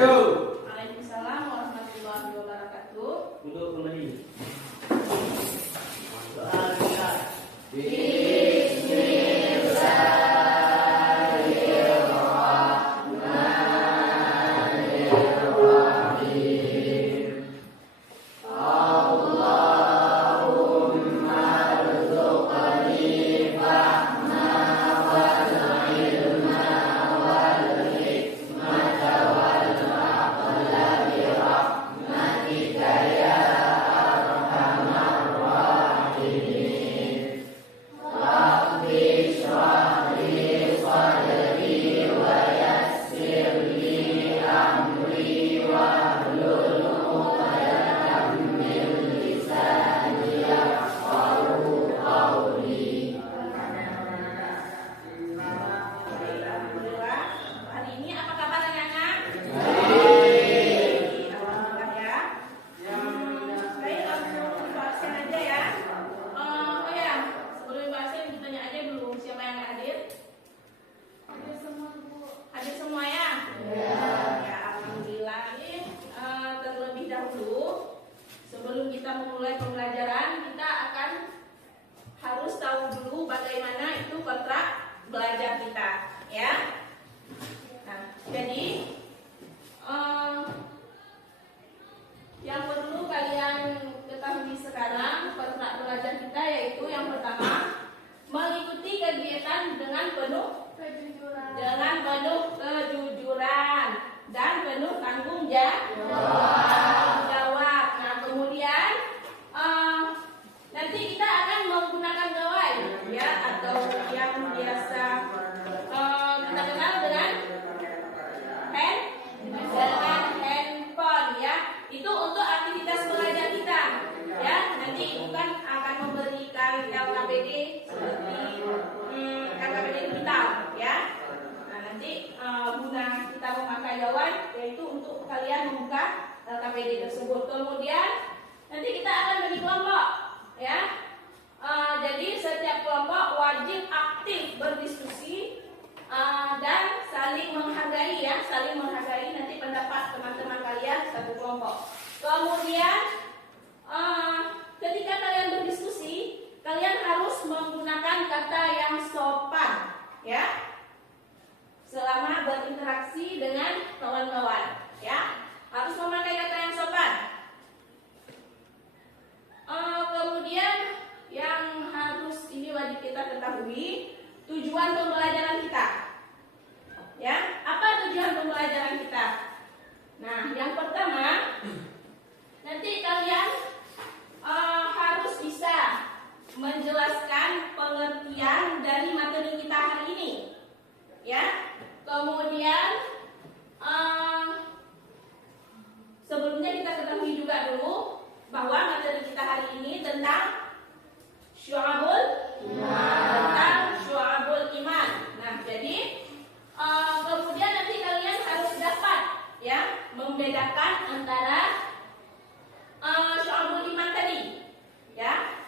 wabarakatuh. Waalaikumsalam warahmatullahi wabarakatuh. Untuk kembali. Soal kita. Sebelum kita memulai pembelajaran, kita akan harus tahu dulu bagaimana itu kontrak belajar kita, ya. Nah, jadi yang perlu kalian ketahui sekarang kontrak belajar kita yaitu yang pertama, mengikuti kegiatan dengan penuh kejujuran, dan penuh tanggung jawab. Kemudian nanti kita akan menggunakan gawai, ya, atau yang biasa kita kenal dengan handphone, ya. Itu untuk aktivitas belajar kita, ya. Nanti bukan akan memberikan LKPD seperti LKPD digital, ya. Nah, nanti guna kita memakai gawai yaitu untuk kalian membuka LKPD tersebut. Kemudian nanti kita akan bagi kelompok, ya. Jadi setiap kelompok wajib aktif berdiskusi dan saling menghargai, ya, saling menghargai nanti pendapat teman-teman kalian satu kelompok. Kemudian ketika kalian berdiskusi, kalian harus menggunakan kata yang sopan, ya, selama berinteraksi dengan kawan-kawan, ya. Harus memakai kata yang sopan. Kemudian yang harus ini wajib kita ketahui tujuan pembelajaran kita, ya. Apa tujuan pembelajaran kita? Nah, yang pertama, nanti kalian harus bisa menjelaskan pengertian dari materi kita hari ini, ya. Kemudian sebelumnya kita ketahui juga dulu bahwa materi kita hari ini tentang syu'abul iman. Nah, jadi kemudian nanti kalian harus dapat, ya, membedakan antara syu'abul iman tadi, ya.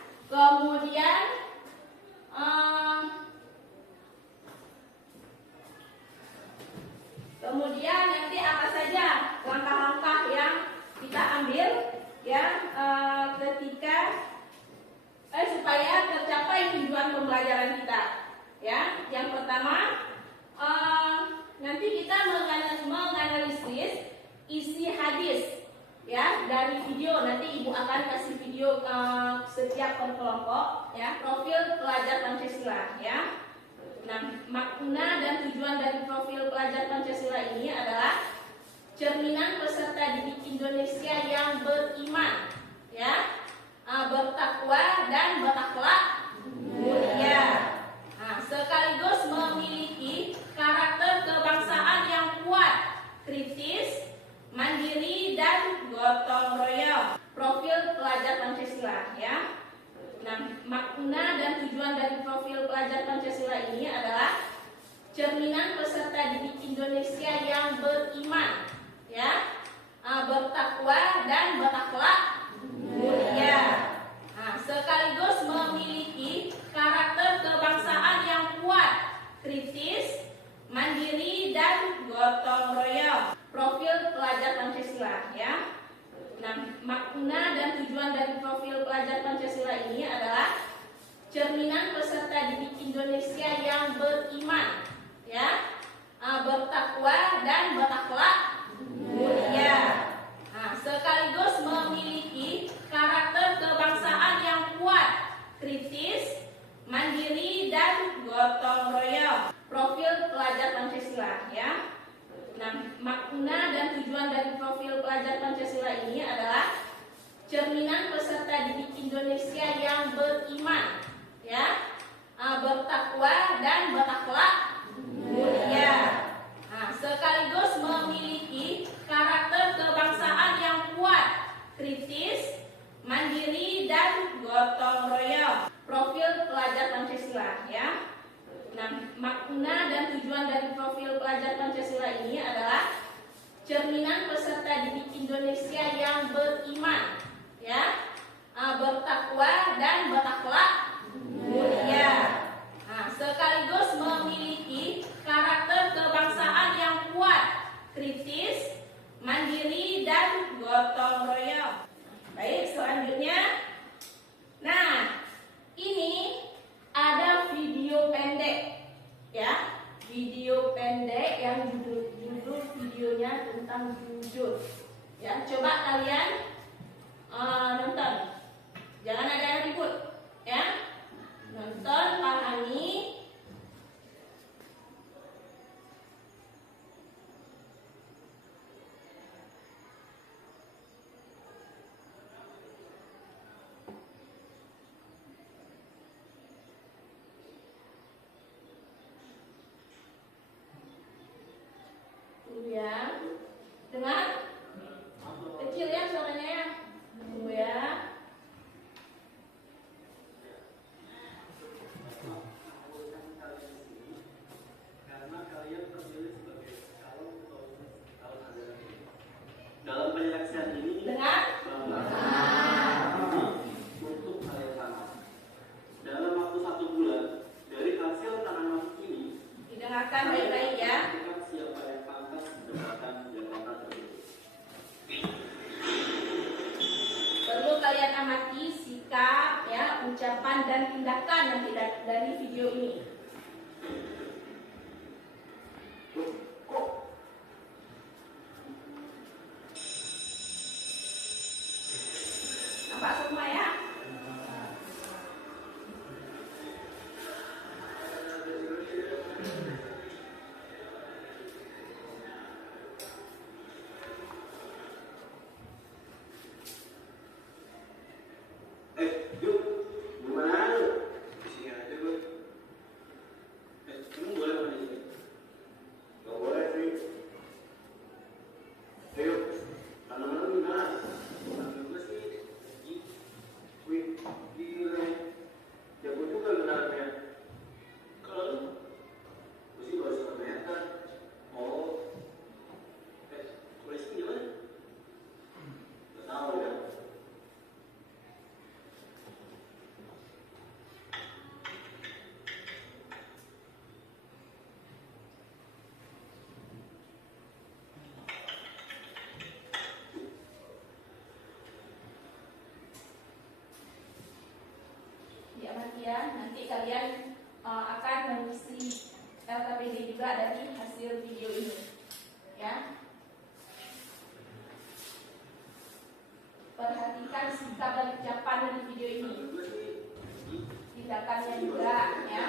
Kemudian nanti apa saja langkah-langkah yang kita ambil, ya, ketika supaya tercapai tujuan pembelajaran kita, ya. Yang pertama, nanti kita menganalisis isi hadis, ya, dari video. Nanti ibu akan kasih video setiap kelompok, ya, profil pelajar Pancasila, ya. Nah, makna dan tujuan dari profil pelajar Pancasila ini adalah cerminan peserta didik Indonesia yang beriman, ya, bertakwa dan berakhlak mulia. Nah, sekaligus memiliki karakter kebangsaan yang kuat, kritis, mandiri, dan gotong royong. Profil pelajar Pancasila, ya. Nah, makna dan tujuan dari profil pelajar Pancasila ini adalah cerminan peserta didik Indonesia yang beriman, ya, bertakwa dan berakhlak mulia. Nah, sekaligus memiliki karakter kebangsaan yang kuat, kritis, mandiri, dan gotong royong. Profil pelajar Pancasila ya. Nah, makna dan tujuan dari profil pelajar Pancasila ini adalah cerminan peserta didik Indonesia yang beriman ya, bertakwa dan berakhlak mulia. Nah, sekaligus memiliki karakter kebangsaan yang kuat, kritis, mandiri dan gotong royong. Profil pelajar Pancasila ya. Nah, makna dan tujuan dari profil pelajar Pancasila ini adalah cerminan peserta didik Indonesia yang beriman ya, bertakwa dan berakhlak mulia. Nah, sekaligus memiliki karakter kebangsaan yang kuat, kritis, mandiri dan gotong royong. Profil pelajar Pancasila ya. Nah, makna dan tujuan dari profil pelajar Pancasila ini adalah cerminan peserta didik Indonesia yang beriman ya, bertakwa dan berakhlak mulia. Nah, sekaligus memiliki karakter kebangsaan yang kuat, kritis, mandiri dan gotong royong. Baik, selanjutnya. Nah, ini ada video pendek ya, video pendek yang judul videonya tentang jujur ya. Coba kalian nonton, jangan ada yang ribut ya, nonton, pahami. Ya, dengar kecil ya suaranya ya. Tunggu ya. Karena kalian terpilih sebagai calon ketua dalam penyeleksian ini. Dengar. Untuk kalian sama. Dalam waktu 1 bulan dari hasil tanaman ini Didengarkan baik-baik ya. Siapa yang pantas mendapatkan jabatan tersebut. Perlu kalian amati sikap ya, ucapan dan tindakan yang tidak dari video ini. Nampak semua ya? Yuk, gimana lu? Di sini aja gue. Kamu boleh makan di sini? Gak boleh sih. Ayo, tanaman lu gimana? Tanaman gue sih, gila. Jago juga lu nanamnya. Kalau lu, gue sih baru 1 meter. Oh, kalau di sini gimana? Gak tau ya. Diamati ya, nanti kalian akan mengisi LKPD juga dari hasil video ini ya. Perhatikan sikap dan ucapan dari video ini, tindakannya juga ya.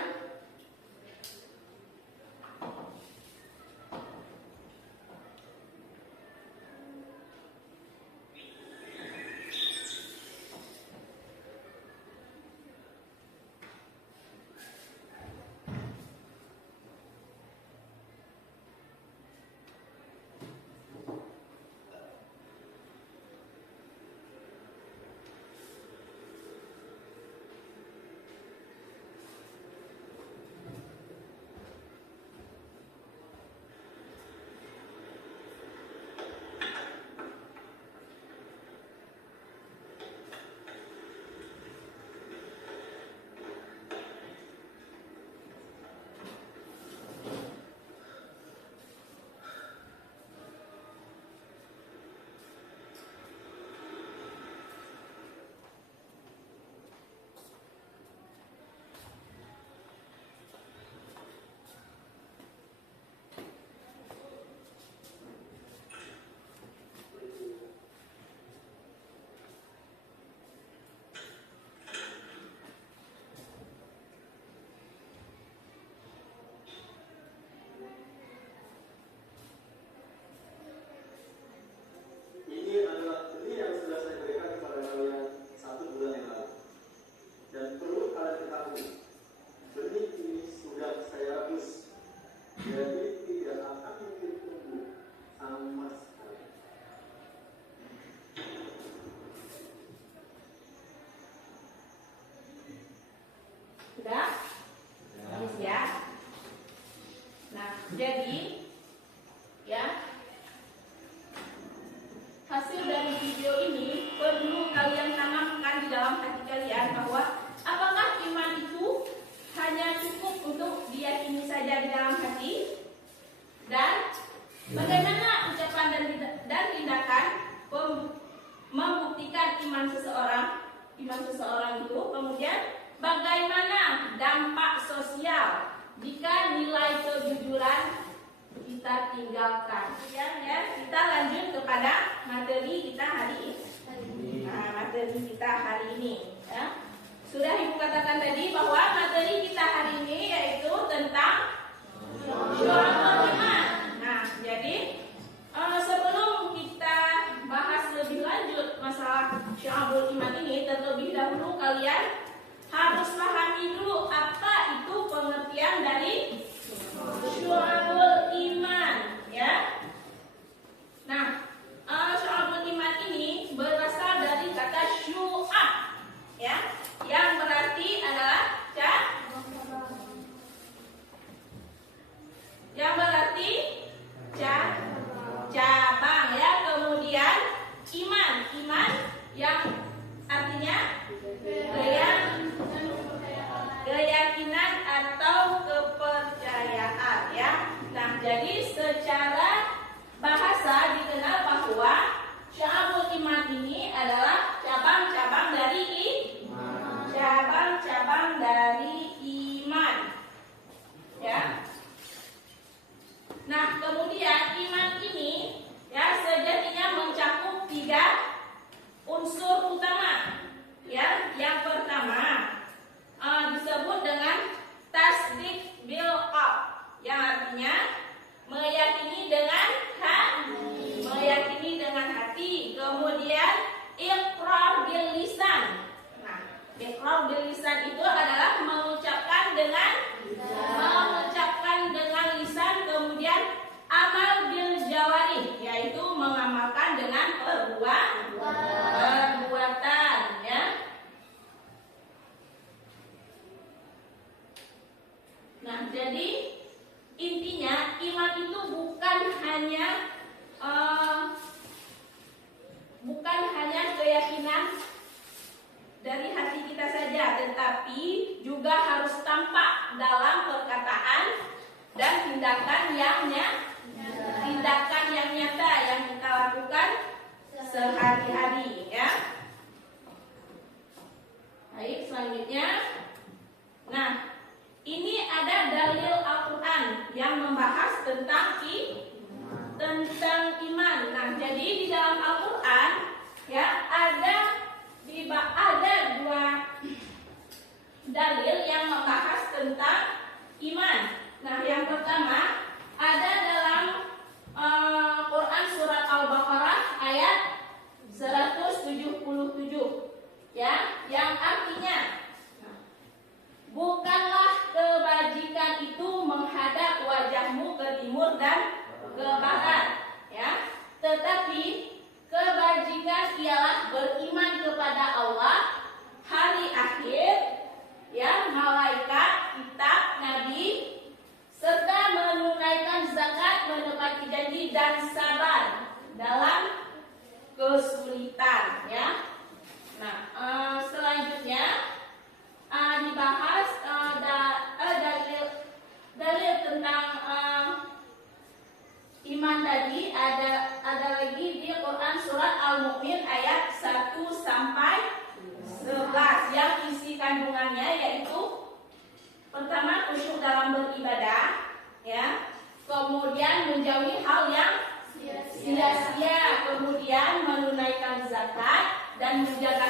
jadi ya, hasil dari video ini perlu kalian tanamkan di dalam hati kalian bahwa apakah iman itu hanya cukup untuk diyakini saja di dalam hati, dan bagaimana ucapan dan tindakan membuktikan iman seseorang itu, kemudian bagaimana dampak sosial jika nilai kejujuran kita tinggalkan. Ya, kita lanjut kepada materi kita hari ini. Materi kita hari ini. Ya. Sudah Ibu katakan tadi bahwa materi kita hari ini yaitu tentang syu'abul iman. Nah, jadi sebelum kita bahas lebih lanjut masalah syu'abul iman ini, terlebih dahulu kalian harus pahami dulu apa itu pengertian dari syu'abul iman, ya. Nah, syu'abul iman ini berasal dari kata syu'ab, ya, yang berarti adalah cabang, ya. Kemudian iman yang artinya keyakinan atau kepercayaan, ya. Nah, jadi secara bahasa dikenal bahwa syu'abul iman ini adalah cabang-cabang dari iman, ya. Nah, kemudian iman ini, ya, sejatinya mencakup 3 unsur utama, ya. Yang pertama disebut dengan tasdik bil qalb, yang artinya meyakini dengan hati. Kemudian iqrar bil lisan. Nah, iqrar bil lisan itu adalah mengucapkan dengan lisan, kemudian amal bil jawari, yaitu mengamalkan dengan perbuatan, ya. Nah, jadi intinya iman itu bukan hanya keyakinan dari hati kita saja, tetapi juga harus tampak dalam perkataan dan tindakan yang nyata yang kita lakukan sehari-hari, ya. Baik, selanjutnya. Nah, ini ada dalil Al-Quran yang membahas tentang iman. Nah, jadi di dalam Al-Quran, ya, ada 2 dalil yang membahas tentang iman. Nah, yang pertama ada dalam Quran surat Al-Baqarah ayat 177, ya, yang artinya bukanlah kebajikan itu menghadap wajahmu ke timur dan ke barat, ya, tetapi kebajikan ialah beriman kepada Allah, hari akhir, ya, malaikat, kitab, nabi, serta menunaikan zakat, menepati janji, dan sabar dalam kesulitan, ya. Nah, selanjutnya dibahas dalil tentang iman tadi. Ada lagi di Quran surat Al-Mu'min ayat 1 sampai 11 yang isi kandungannya yaitu pertama khusyuk dalam beribadah, ya. Kemudian menjauhi hal yang sia-sia, kemudian menunaikan zakat dan menjaga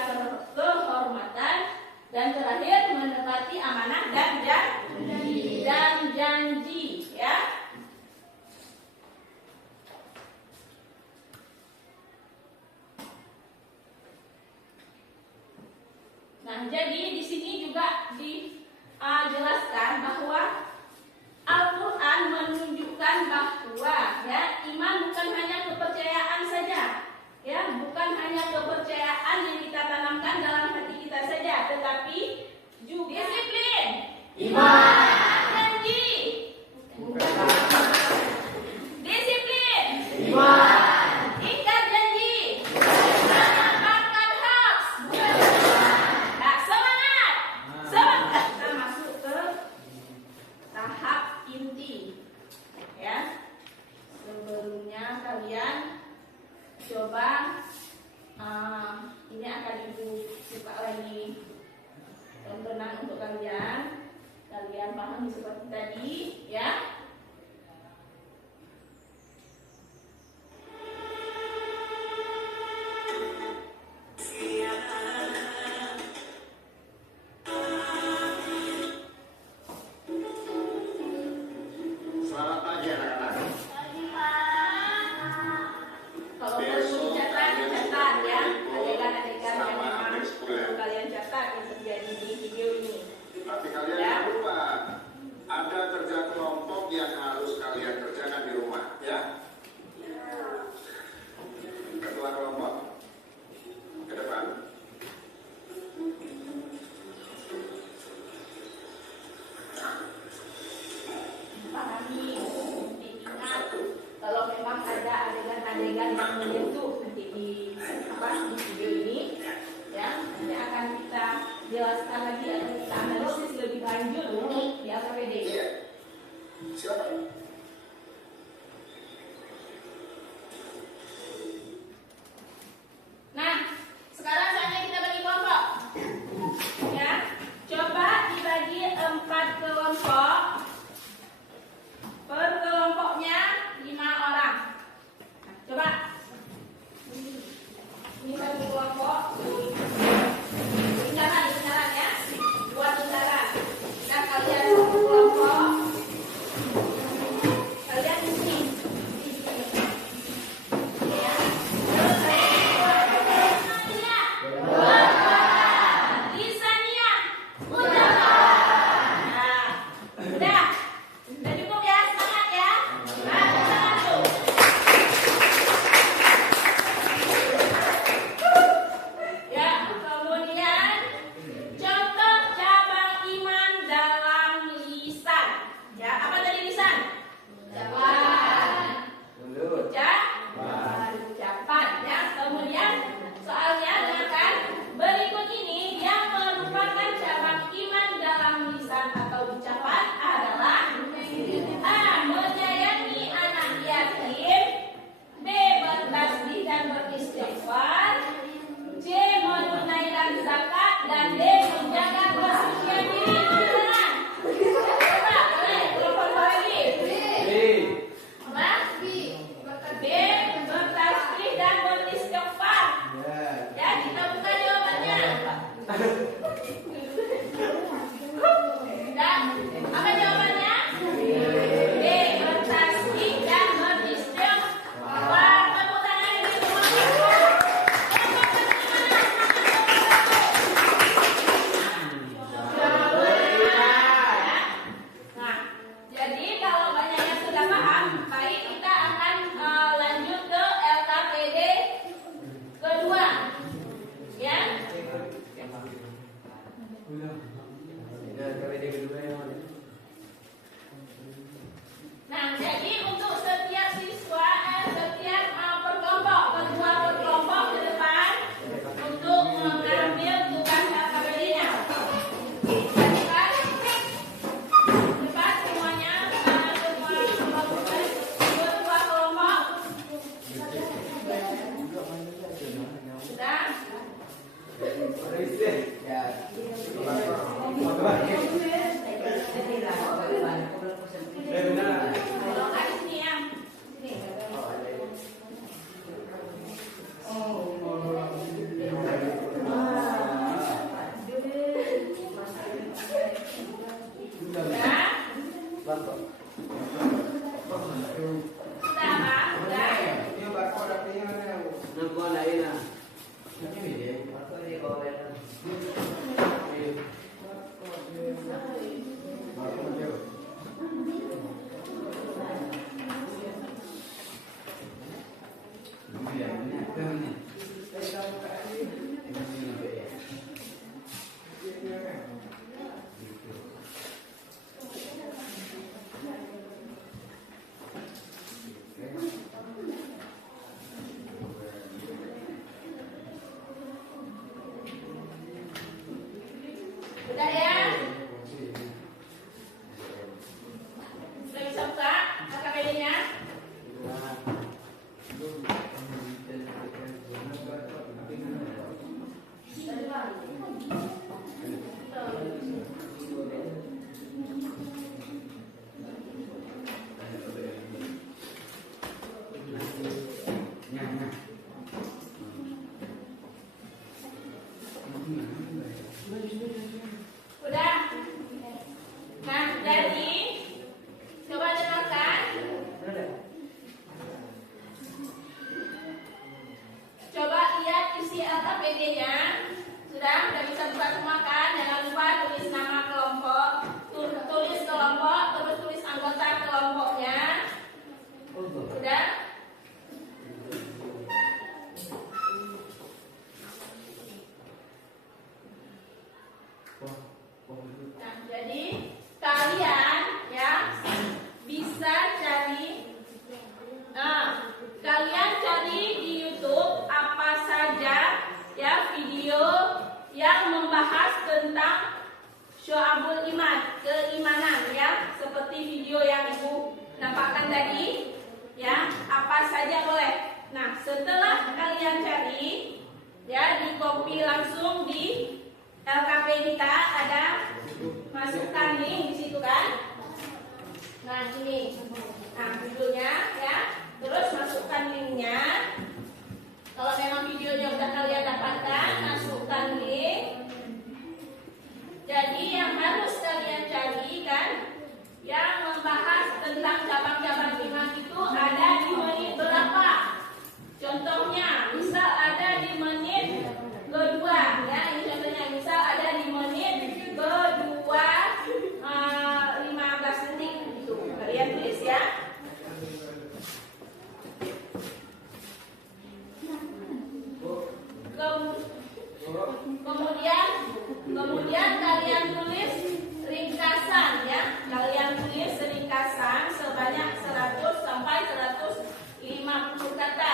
kehormatan, dan terakhir menepati amanah dan janji, ya. Nah, jadi di sini juga dijelaskan bahwa Al-Quran menunjukkan bahwa, ya, iman bukan hanya kepercayaan saja, ya, bukan hanya kepercayaan yang kita tanamkan dalam hati kita saja, tetapi juga disiplin, iman, janji, Ikat janji. Menyampaikan hoax. Nah, semangat. Semangat. Kita masuk ke tahap inti. Ya. Sebelumnya kalian coba ini akan ibu buka lagi tontonan untuk kalian. Kalian pahami seperti tadi, ya. Selamat pagi anak-anak. Kalau perlu dicatat, catat ya. Adegan-adegan yang memang perlu kalian catat yang terjadi di video ini. Tapi kalian jangan lupa, ada kerja kelompok yang harus kalian kerjakan di rumah, ya. Ketua kelompok ke depan. Pahami, diingat kalau memang ada adegan-adegan yang menyentuh nanti di video ini, ya, nanti akan kita jelaskan lagi, akan kita analisis lebih lanjut di AKPD. Iya. Silakan. Nah, sekarang saatnya kita bagi kelompok. Ya, coba dibagi 4 kelompok. Per kelompoknya 5 orang. Nah, coba. Ini satu kelompok. Lingkaran ya. 2 lingkaran. Nah, kalian satu kelompok. LKPD-nya. Sudah bisa buka semua kan? Jangan lupa tulis nama kelompok, tulis kelompok, terus tulis anggota kelompoknya. Sudah? Nah, jadi kalian ya bisa cari. Nah, kalian cari di YouTube apa saja ya video yang membahas tentang syu'abul iman, keimanan ya, seperti video yang Ibu nampakkan tadi ya, apa saja boleh. Nah, setelah kalian cari ya, di copy langsung di LKP kita, ada masukkan link di situ kan. Nah, ini. Nah, judulnya ya. Terus masukkan linknya. Kalau memang videonya udah kalian dapatkan, masukkan link. Jadi yang harus kalian cari kan, yang membahas tentang cabang-cabang iman itu ada di menit berapa. Contohnya, misal ada di menit kedua, ya. Ini contohnya, misal ada di menit kedua 15 detik itu. Kalian tulis ya. Kemudian kalian tulis ringkasan ya. Kalian tulis ringkasan sebanyak 100 sampai 150 kata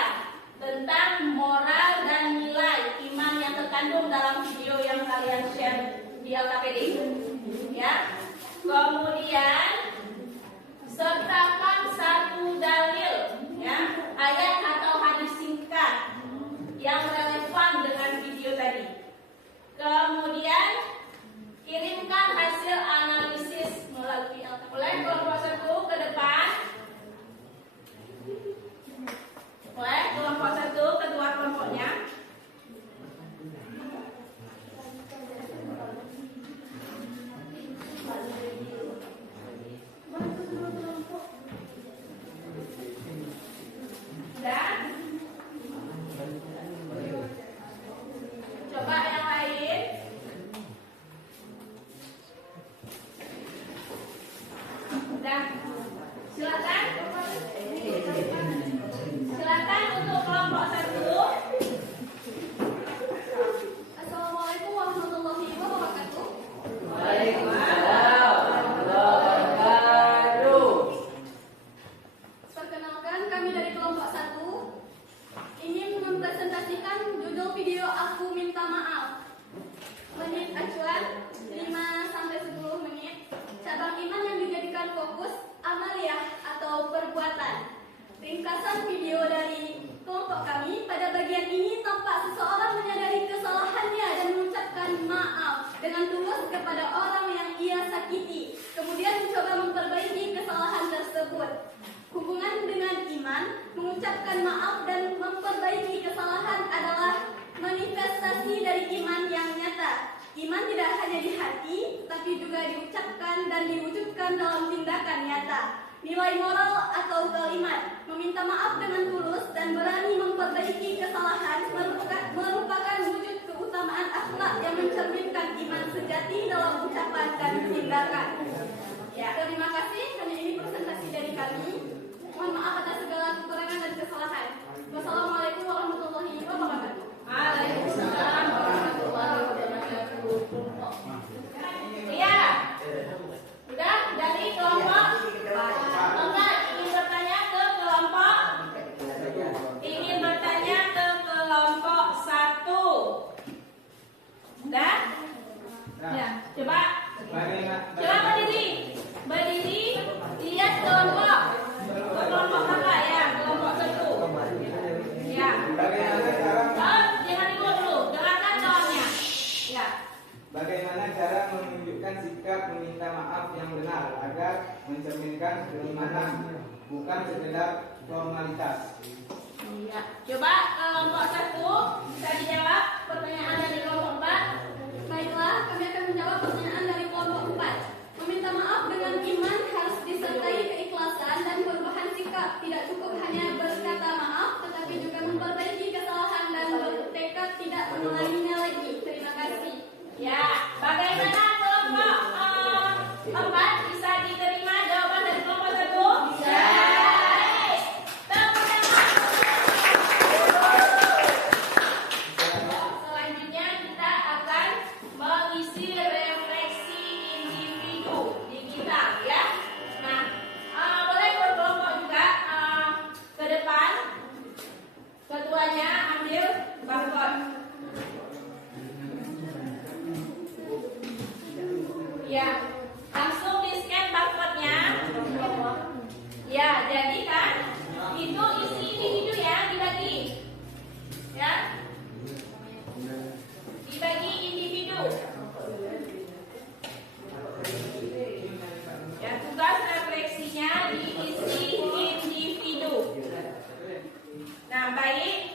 tentang moral dan nilai iman yang terkandung dalam video yang kalian share di LKPD ya. Kemudian sertakan satu dalil ya, ayat atau hadis singkat yang relevan dengan video tadi. Kemudian kirimkan hasil analisis melalui oleh kelompok 1 ke depan. Oleh kelompok 1 kedua kelompoknya. Dan coba yang lain. Dan silakan. Silakan untuk kelompok 1. Assalamualaikum warahmatullahi wabarakatuh. Waalaikumsalam warahmatullahi wabarakatuh. Perkenalkan, kami dari kelompok 1 ingin mempresentasikan judul video Aku Minta Maaf. Menit acuan 5-10 menit. Cabang iman yang dijadikan fokus amaliyah atau perbuatan. Ringkasan video dari kelompok kami, pada bagian ini tampak seseorang menyadari kesalahannya dan mengucapkan maaf dengan tulus kepada orang yang ia sakiti, kemudian mencoba memperbaiki kesalahan tersebut. Hubungan dengan iman, mengucapkan maaf dan memperbaiki kesalahan adalah manifestasi dari iman yang nyata. Iman tidak hanya di hati, tapi juga diucapkan dan diwujudkan dalam tindakan nyata. Nilai moral atau kalimat, meminta maaf dengan tulus dan berani memperbaiki kesalahan merupakan wujud keutamaan akhlak yang mencerminkan iman sejati dalam ucapan dan tindakan. Ya, terima kasih. Hanya ini presentasi dari kami. Mohon maaf atas segala kekurangan dan kesalahan. Wassalamualaikum warahmatullahi wabarakatuh. Waalaikumsalam warahmatullahi wabarakatuh. Iya. Udah dari kelompok. Enggak, ingin bertanya ke kelompok. Ingin bertanya ke kelompok 1. Udah? Ya, coba. Coba berdiri. Berdiri, lihat kelompok. Ke kelompok kakak ya, kelompok 1. Ya. Oh, jangan dulu dulu. Dengarkan kawannya. Ya. Bagaimana cara menunjukkan sikap meminta maaf yang benar agar mencerminkan keimanan, bukan sekedar formalitas? Ya. Coba kelompok 1 bisa dijawab pertanyaan dari kelompok 4. Baiklah, kami akan menjawab pertanyaan dari kelompok 4. Meminta maaf dengan iman harus disertai keikhlasan dan perubahan sikap. Tidak cukup hanya berkata maaf, tetapi juga memperbaiki kesalahan dan bertekad tidak mengulangi barcode. Ya, langsung di scan barcode-nya. Ya, jadi kan itu isi individu ya dibagi. Ya. Dibagi individu. Ya, tugas refleksinya diisi individu. Nah, baik.